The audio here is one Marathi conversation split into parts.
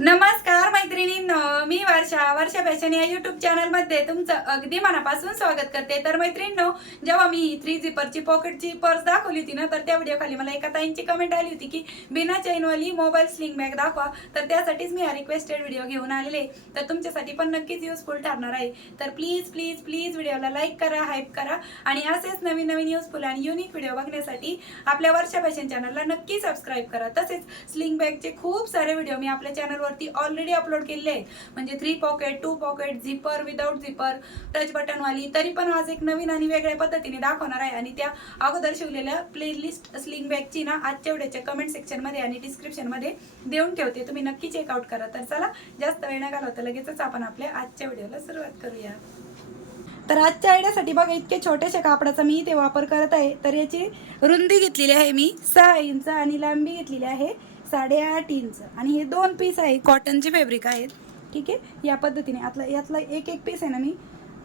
नमस्कार मैत्रिणींनो मी वर्षा वर्षा फॅशन या युट्यूब चॅनलमध्ये तुमचं अगदी मनापासून स्वागत करते. तर मैत्रिणींनो जेव्हा मी थ्री झिपरची पॉकेटची पर्स दाखवली होती ना तर त्या व्हिडिओ खाली मला एका ताईंची कमेंट आली होती की बिना चैनवाली मोबाईल स्लिंग बॅग दाखवा. तर त्यासाठीच मी हा रिक्वेस्टेड व्हिडिओ घेऊन आलेले. तर तुमच्यासाठी पण नक्कीच युजफुल ठरणार आहे. तर प्लीज प्लीज प्लीज व्हिडिओला लाईक करा हाईप करा. आणि असेच नवीन नवीन युजफुल आणि युनिक व्हिडिओ बघण्यासाठी आपल्या वर्षा फॅशन चॅनलला नक्की सबस्क्राईब करा. तसेच स्लिंग बॅगचे खूप सारे व्हिडिओ मी आपल्या चॅनलवरती ऑलरेडी अपलोड केलेले आहेत. म्हणजे three pocket two pocket zipper without zipper touch बटनवाली तरी पण आज एक नवीन आणि वेगळ्या पद्धतीने दाखवणार आहे. आणि त्या अगोदर शिवलेल्या प्लेलिस्ट स्लिंग बॅगची ना आजच्या व्हिडिओच्या कमेंट सेक्शनमध्ये आणि डिस्क्रिप्शनमध्ये देऊन ठेवते. तुम्ही नक्की चेकआउट करा. तर चला जास्त वेळ न घालवता लगेचच आपण आपल्या आजच्या व्हिडिओला सुरुवात करूया. तर आजच्या आयडियासाठी बघा इतके छोट्याशा कापडाचा मी इथे वापर करत आहे. तर याची रुंदी घेतलेली आहे मी. सहा इंच आणि लांबी घेतलेली आहे. साडेआठ इंच. आणि हे दोन पीस आहे कॉटनचे फॅब्रिक आहेत. ठीक आहे? या पद्धतीने. आतला यातला एक एक पीस आहे ना मी.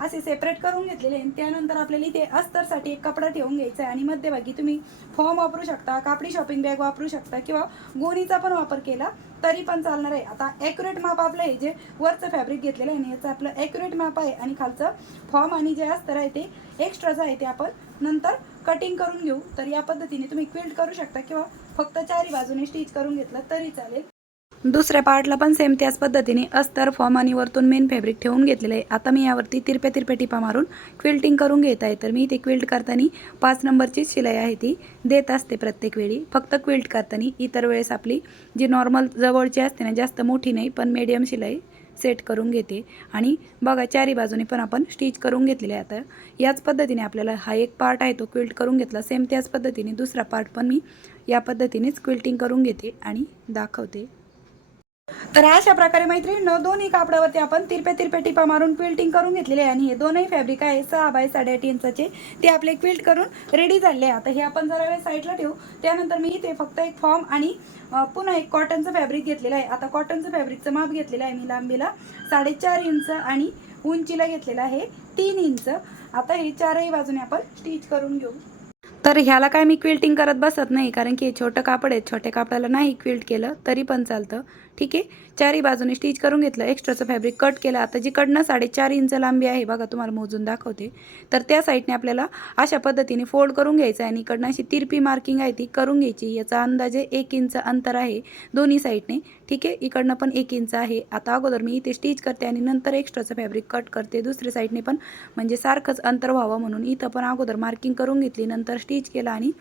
असे सेपरेट करून घेतलेले आहे त्यानंतर आपल्याला इथे अस्तरसाठी एक कपडा ठेवून घ्यायचा आहे. आणि मध्यभागी तुम्ही फॉर्म वापरू शकता कापडी शॉपिंग बॅग वापरू शकता किंवा गोणीचा पण वापर केला तरी पण चालणार आहे. आता ॲक्युरेट माप आपलं आहे जे वरचं फॅब्रिक घेतलेलं आहे आणि याचं आपलं ॲक्युरेट माप आहे. आणि खालचं फॉर्म आणि जे अस्तर आहे ते एक्स्ट्राचं आहे ते आपण नंतर कटिंग करून घेऊ. तर या पद्धतीने तुम्ही क्विल्ट करू शकता किंवा फक्त चारी बाजूने स्टिच करून घेतलं तरी चालेल. दुसऱ्या पार्टला पण सेम त्याच पद्धतीने अस्तर फॉर्म आणि वरतून मेन फॅब्रिक ठेवून घेतलेलं आहे. आता मी यावरती तिरप्या तिरप्या टिपा मारून क्विल्टिंग करून घेत आहे. तर मी ते क्विल्ट करताना पाच नंबरची शिलाई आहे ती. देत असते प्रत्येक वेळी. फक्त क्विल्ट करताना इतर वेळेस आपली जी नॉर्मल जवळची असते ना जास्त मोठी नाही पण मीडियम शिलाई सेट करून घेते. आणि बघा चारी बाजूने पण आपण स्टिच करून घेतलेले आहे आता. याच पद्धतीने आपल्याला हा एक पार्ट आहे तो क्विल्ट करून घेतला. सेम त्याच पद्धतीने दुसरा पार्ट पण मी या पद्धतीनेच क्विल्टिंग करून घेते आणि दाखवते. तर अशा प्रकारे मैत्रिणींनो दोन्ही कापडावरती आपण तिरप्या तिरप्या टिपा मारून क्विल्टिंग करून घेतलेले आहे. आणि हे दोनही फॅब्रिक आहे सहा बाय साडेआठ इंचाचे. ते आपले क्विल्ट करून रेडी झाले आता हे आपण जरा वेळ साईडला ठेवू. त्यानंतर मी इथे फक्त एक फॉर्म आणि पुन्हा एक कॉटनचं फॅब्रिक घेतलेलं आहे. आता कॉटनचं फॅब्रिकचं माप घेतलेलं आहे मी लांबीला. साडेचार इंच आणि उंचीला घेतलेलं आहे तीन इंच. आता हे चारही बाजूने आपण स्टिच करून घेऊ. तर ह्याला काय मी क्विल्टिंग करत बसत नाही कारण की हे छोटं कापड आहे छोट्या कापडाला नाही क्विल्ट केलं तरी पण चालतं. ठीक आहे? चारी बाजूने स्टिच करून घेतलं. एक्स्ट्राचं फॅब्रिक कट केलं. आता जिकडनं साडेचार इंच लांबी आहे बघा तुम्हाला मोजून दाखवते. तर त्या साईडने आपल्याला अशा पद्धतीने फोल्ड करून घ्यायचं आहे आणि इकडनं अशी तिरपी मार्किंग आहे ती करून घ्यायची. याचा अंदाजे एक इंच अंतर आहे दोन्ही साईडने ठीक आहे? इकडनं पण एक इंच आहे. आता अगोदर मी इथे स्टिच करते आणि नंतर एक्स्ट्राचं फॅब्रिक कट करते. दुसऱ्या साईडने पण म्हणजे सारखंच अंतर व्हावं म्हणून इथं पण अगोदर मार्किंग करून घेतली. नंतर स्टिच केला आणि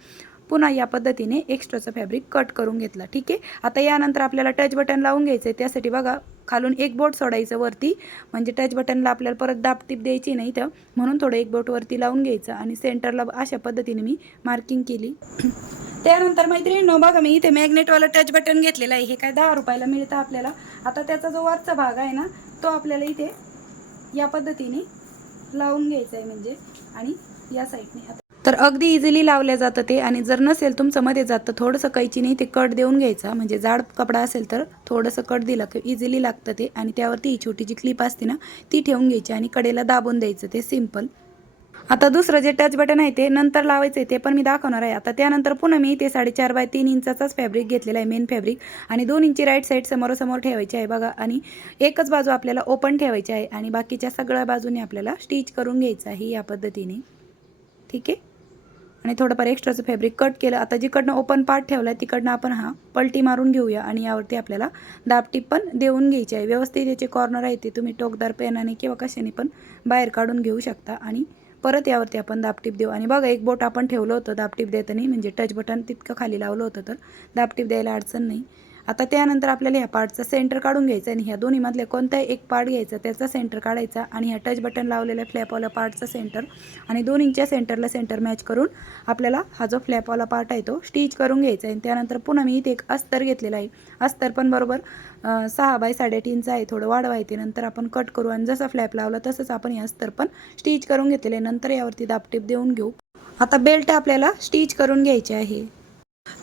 पुन्हा या पद्धतीने एक्स्ट्राचं फॅब्रिक कट करून घेतलं. ठीक आहे? आता यानंतर आपल्याला टच बटन लावून घ्यायचं आहे त्यासाठी बघा खालून एक बोट सोडायचं वरती. म्हणजे टच बटनला आपल्याला परत दापटीप द्यायची नाही तर म्हणून थोडं एक बोट वरती लावून घ्यायचं आणि सेंटरला अशा पद्धतीने मी मार्किंग केली. त्यानंतर मैत्रिणींनो बघा मी इथे मॅग्नेटवाला टच बटन घेतलेलं आहे. हे काय दहा रुपयाला मिळतं आपल्याला? आता त्याचा जो वरचा भाग आहे ना तो आपल्याला इथे या पद्धतीने लावून घ्यायचा आहे म्हणजे. आणि या साईडने तर अगदी इझिली लावल्या जातं ते. आणि जर नसेल तुमचं मध्ये जातं थोडंसं कैचीने ते कट देऊन घ्यायचा. म्हणजे जाड कपडा असेल तर थोडंसं कट दिलं की इझिली लागतं ते. आणि त्यावरती ही छोटी जी क्लिप असते ना ती ठेवून घ्यायची आणि कडेला दाबून द्यायचं ते सिंपल आता दुसरं जे टच बटन आहे ते नंतर लावायचं आहे ते पण मी दाखवणार आहे. आता त्यानंतर पुन्हा मी ते साडेचार बाय तीन इंचाचाच फॅब्रिक घेतलेला आहे मेन फॅब्रिक आणि दोन इंची राईट साईड समोरासमोर ठेवायची आहे बघा. आणि एकच बाजू आपल्याला ओपन ठेवायची आहे. आणि बाकीच्या सगळ्या बाजूने आपल्याला स्टिच करून घ्यायचं आहे या पद्धतीने. ठीक आहे? आणि थोडंफार एक्स्ट्राचं फॅब्रिक कट केलं. आता जिकडनं ओपन पार्ट ठेवला आहे तिकडनं आपण हा पलटी मारून घेऊया आणि यावरती आपल्याला दाबटीप पण देऊन घ्यायची आहे. व्यवस्थित याचे कॉर्नर आहे ते तुम्ही टोकदार पेनाने किंवा कशाने पण बाहेर काढून घेऊ शकता आणि परत यावरती आपण दापटीप देऊ. आणि बघा एक बोट आपण ठेवलं होतं दापटीप देताना म्हणजे टच बटन तितकं खाली लावलं होतं तर दापटीप द्यायला अडचण नाही. आता त्यानंतर आपल्याला ह्या पार्टचा सेंटर काढून घ्यायचा आणि ह्या दोन्हीमधल्या कोणताही एक पार्ट घ्यायचा त्याचा सेंटर काढायचा आणि ह्या टच बटन लावलेल्या फ्लॅपवाला पार्टचा सेंटर आणि दोन इंचच्या सेंटरला सेंटर मॅच करून आपल्याला हा जो फ्लॅपवाला पार्ट आहे तो स्टिच करून घ्यायचा आहे. आणि त्यानंतर पुन्हा मी इथे एक अस्तर घेतलेला आहे. अस्तर पण बरोबर सहा बाय साडेआठ इंच आहे थोडं वाढवायचे नंतर आपण कट करू आणि जसा फ्लॅप लावला तसंच आपण हे अस्तर पण स्टिच करून घेतलेलं आहे. नंतर यावरती दाबटीप देऊन घेऊ. आता बेल्ट आपल्याला स्टिच करून घ्यायचे आहे.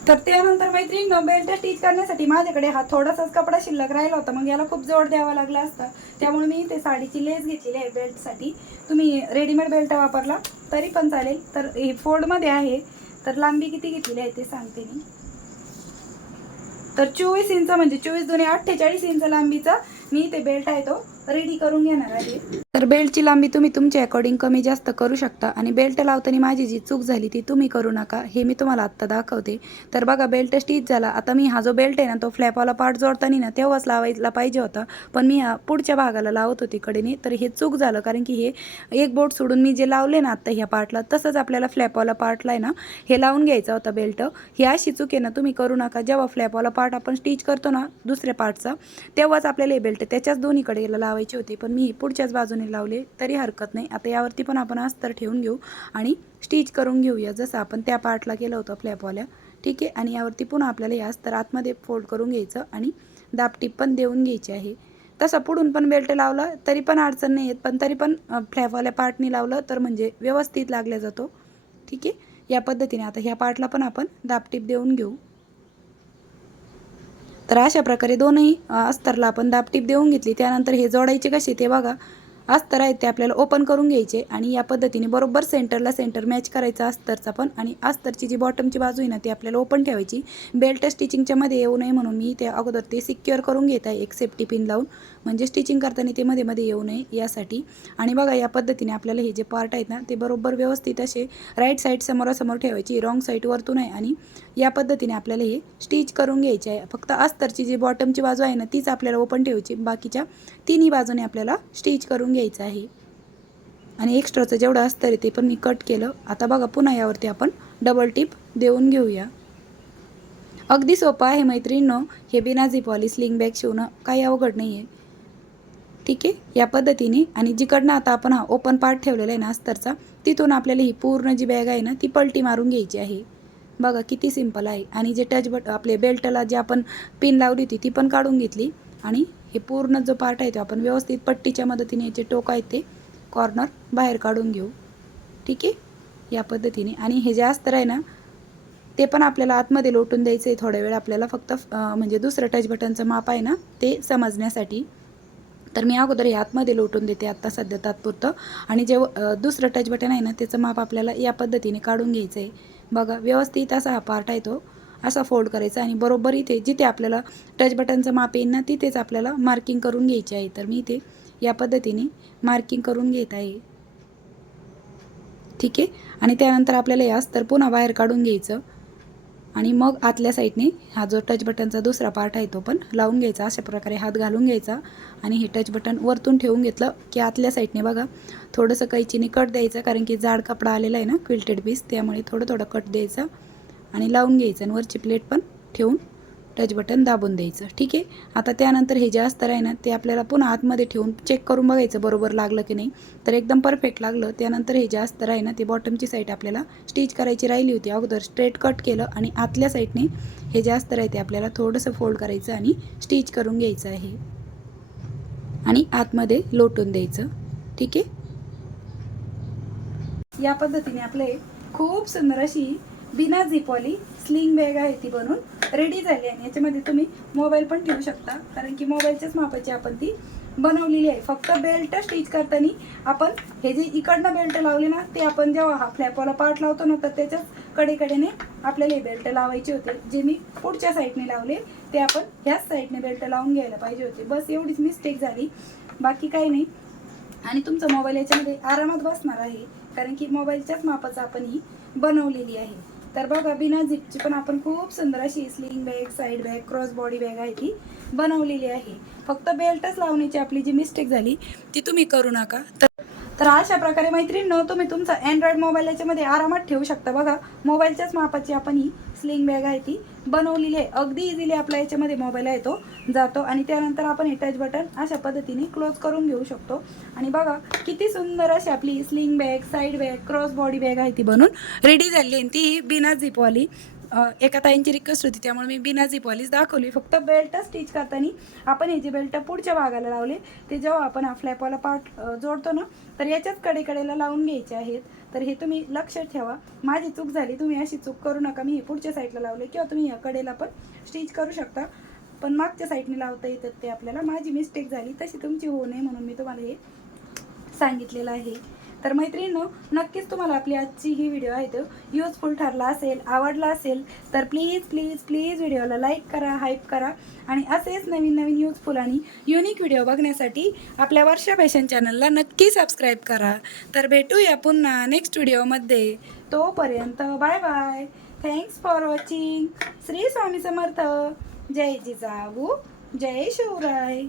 तर त्यानंतर मैत्रिणी बेल्ट स्टिच करण्यासाठी माझ्याकडे हा थोडासाच कपडा शिल्लक राहिला होता. मग याला खूप जोड द्यावा लागला असता. त्यामुळे मी ते साडीची लेस घेतलेली आहे बेल्टसाठी तुम्ही रेडीमेड बेल्ट वापरला तरी पण चालेल. तर हे फोल्डमध्ये आहे. तर लांबी किती घेतलेली आहे ते सांगते मी. तर चोवीस इंच म्हणजे चोवीस दोन्ही अठ्ठेचाळीस इंच लांबीचा मी ते बेल्ट आहे तो रेडी करून घेणार आहे. तर बेल्टची लांबी तुम्ही तुमच्या अकॉर्डिंग कमी जास्त करू शकता आणि बेल्ट लावताना माझी जी चूक झाली ती तुम्ही करू नका हे मी तुम्हाला आत्ता दाखवते. तर बघा बेल्ट स्टिच झाला. आता मी हा जो बेल्ट आहे ना तो फ्लॅपवाला पार्ट जोडताना ना तेव्हाच लावायला पाहिजे होता. पण मी पुढच्या भागाला लावत होती कडेने. तर हे चूक झालं कारण की हे एक बोट सोडून मी जे लावले ना आत्ता ह्या पार्टला तसंच आपल्याला फ्लॅपवाला पार्टला आहे ना हे लावून घ्यायचा होता बेल्ट ही अशी चूक आहे ना तुम्ही करू नका. जेव्हा फ्लॅपवाला पार्ट आपण स्टिच करतो ना दुसऱ्या पार्टचा तेव्हाच आपल्याला हे बेल्ट बेल्ट त्याच्याच दोन्हीकडे लावायचे होते. पण मी पुढच्याच बाजूने लावले तरी हरकत नाही. आता यावरती पण आपण अस्तर ठेवून घेऊ आणि स्टिच करून घेऊया. जसं आपण त्या पार्टला केलं होतं फ्लॅपवाल्या ठीक आहे? आणि यावरती पुन्हा आपल्याला या अस्तर आतमध्ये फोल्ड करून घ्यायचं आणि दापटीप पण देऊन घ्यायची आहे. तसं पुढून पण बेल्ट लावला तरी पण अडचण नाही येत. पण तरी पण फ्लॅपवाल्या पार्टनी लावलं तर म्हणजे व्यवस्थित लागल्या जातो. ठीक आहे? या पद्धतीने आता ह्या पार्टला पण आपण दापटीप देऊन घेऊ. तर अशा प्रकारे दोनही अस्तरला आपण दापटीप देऊन घेतली. त्यानंतर हे जोडायचे कसे ते बघा. अस्तर आहेत ते आपल्याला ओपन करून घ्यायचे आणि या पद्धतीने बरोबर सेंटरला सेंटर मॅच करायचा अस्तरचा पण आणि अस्तरची जी बॉटमची बाजू आहे ना ती आपल्याला ओपन ठेवायची. बेल्ट स्टिचिंगच्या मध्ये येऊ नये म्हणून मी ते अगोदर ते सिक्युअर करून घेत आहे एक सेफ्टी पिन लावून. म्हणजे स्टिचिंग करताना ते मध्ये मध्ये येऊ नये यासाठी. आणि बघा या पद्धतीने आपल्याला हे जे पार्ट आहेत ना ते बरोबर व्यवस्थित असे राईट साईड समोरासमोर ठेवायची रॉंग साईड वरतून आहे आणि या पद्धतीने आपल्याला हे स्टिच करून घ्यायचे आहे. फक्त अस्तरची जी बॉटमची बाजू आहे ना तीच आपल्याला ओपन ठेवायची बाकीच्या तिन्ही बाजूने आपल्याला स्टिच करून घ्यायचं आहे. आणि एक्स्ट्राचं जेवढं अस्तर आहे ते पण मी कट केलं. आता बघा पुन्हा यावरती आपण डबल टिप देऊन घेऊया. अगदी सोपं आहे मैत्रिणींनो हे बिना पॉली स्लिंग बॅग शिवणं काही अवघड नाही आहे ठीक आहे? या पद्धतीने आणि जिकडनं आता आपण हा ओपन पार्ट ठेवलेला आहे ना अस्तरचा तिथून आपल्याला ही पूर्ण जी बॅग आहे ना ती पलटी मारून घ्यायची आहे. बघा किती सिंपल आहे. आणि जे टच बट आपले बेल्टला जे आपण पिन लावली होती ती पण काढून घेतली. आणि हे पूर्ण जो पार्ट आहे तो आपण व्यवस्थित पट्टीच्या मदतीने याचे टोक आहेत ते कॉर्नर बाहेर काढून घेऊ. ठीक आहे? या पद्धतीने. आणि हे जे अस्तर आहे ना ते पण आपल्याला आतमध्ये लोटून द्यायचं आहे थोड्या वेळ आपल्याला फक्त म्हणजे दुसरं टच बटनचं माप आहे ना ते समजण्यासाठी. तर मी अगोदर हे आतमध्ये लोटून देते आत्ता सध्या तात्पुरतं. आणि जे दुसरं टच बटन आहे ना त्याचं माप आपल्याला या पद्धतीने काढून घ्यायचं आहे बघा व्यवस्थित असा हा पार्ट आहे तो. असा फोल्ड करायचा आणि बरोबर इथे जिथे आपल्याला टच बटनचं माप येईल ना तिथेच आपल्याला मार्किंग करून घ्यायची आहे. तर मी इथे या पद्धतीने मार्किंग करून घेत आहे. ठीक आहे? आणि त्यानंतर आपल्याला हे अस्तर पुन्हा बाहेर काढून घ्यायचं. आणि मग आतल्या साईडने हा जो टच बटनचा दुसरा पार्ट आहे तो पण लावून घ्यायचा. अशा प्रकारे हात घालून घ्यायचा आणि हे टच बटन वरतून ठेवून घेतलं की आतल्या साईडने बघा थोडंसं कैचीने कट द्यायचं कारण की जाड कपडा आलेला आहे ना क्विल्टेड पीस त्यामुळे थोडं थोडं कट द्यायचं आणि लावून घ्यायचं आणि वरची प्लेट पण ठेवून टच बटन दाबून द्यायचं. ठीक आहे? आता त्यानंतर हे जे अस्तर आहे ना ते आपल्याला पुन्हा आतमध्ये ठेवून चेक करून बघायचं बरोबर लागलं की नाही. तर एकदम परफेक्ट लागलं. त्यानंतर हे जे अस्तर आहे ना ते बॉटमची साईड आपल्याला स्टिच करायची राहिली होती. अगोदर स्ट्रेट कट केलं आणि आतल्या साईडने हे जे अस्तर आहे ते आपल्याला थोडंसं फोल्ड करायचं आणि स्टिच करून घ्यायचं आहे. आणि आतमध्ये लोटून द्यायचं. ठीक आहे? या पद्धतीने आपले खूप सुंदर अशी बिना झिपॉली स्लिंग बॅग आहे ती बनवून रेडी झाली आणि याच्यामध्ये तुम्ही मोबाईल पण ठेवू शकता. कारण की मोबाईलच्याच मापाची आपण ती बनवलेली आहे. फक्त बेल्ट स्टिच करताना आपण हे जे इकडनं बेल्ट लावले ना ते आपण जेव्हा हा फ्लॅपवाला पार्ट लावतो ना तर त्याच्याच कडेकडेने आपल्याला हे बेल्ट लावायचे होते. जे मी पुढच्या साईडने लावले ते आपण ह्याच साईडने बेल्ट लावून घ्यायला पाहिजे होते. बस एवढीच मिस्टेक झाली. बाकी काही नाही. आणि तुमचा मोबाईल याच्यामध्ये आरामात बसणार आहे. कारण की मोबाईलच्याच मापाचं आपण ही बनवलेली आहे. तर बघा बिना झिपची पण आपण खूप सुंदर अशी sling bag side bag cross body bag आहे ती बनवलेली आहे. फक्त बेल्टच लावण्याची आपली जी मिस्टेक झाली ती तुम्ही करू नका. तर अशा प्रकारे मैत्रिणींनो तुम्ही तुमचा अँड्रॉइड मोबाईल याच्यामध्ये आरामात ठेवू शकता. बघा मोबाईलच्याच मापाची आपण ही स्लिंग बॅग आहे ती बनवलेली आहे. अगदी इझिली आपला याच्यामध्ये मोबाईल आहे तो जातो. आणि त्यानंतर आपण हे टच बटन अशा पद्धतीने क्लोज करून घेऊ शकतो. आणि बघा किती सुंदर अशी आपली sling bag side bag cross body bag आहे ती बनून रेडी झाली आणि ती बिना झिपवाली एका ताईंची रिक्वेस्ट होती त्यामुळे मी बिना झिपवालीच दाखवली. फक्त बेल्ट स्टिच करताना आपण हे जे बेल्ट पुढच्या भागाला लावले ते जेव्हा आपण हा फ्लॅपवाला पार्ट जोडतो ना तर याच्याच कडेकडेला लावून घ्यायचे आहेत. तर हे तुम्ही लक्षात ठेवा. माझी चूक झाली तुम्ही अशी चूक करू नका. मी हे पुढच्या साईडला लावले किंवा तुम्ही या कडेला पण स्टिच करू शकता. पण मागच्या साईडने लावता येतात ते आपल्याला. माझी मिस्टेक झाली तशी तुमची होऊ नये म्हणून मी तुम्हाला हे सांगितलेलं आहे. तर मैत्रिणींनो नक्कीच तुम्हाला आपली आजची ही व्हिडिओ आहे तो युजफुल ठरला असेल आवडला असेल तर प्लीज प्लीज प्लीज व्हिडिओला लाईक करा हाईप करा. आणि असेच नवीन नवीन युजफुल आणि युनिक व्हिडिओ बघण्यासाठी आपल्या वर्षा फॅशन चॅनलला नक्की सबस्क्राईब करा. तर भेटूया पुन्हा नेक्स्ट व्हिडिओमध्ये तोपर्यंत bye bye thanks for watching Shri Swami Samarth. जय जिजाऊ. जय शिवराय.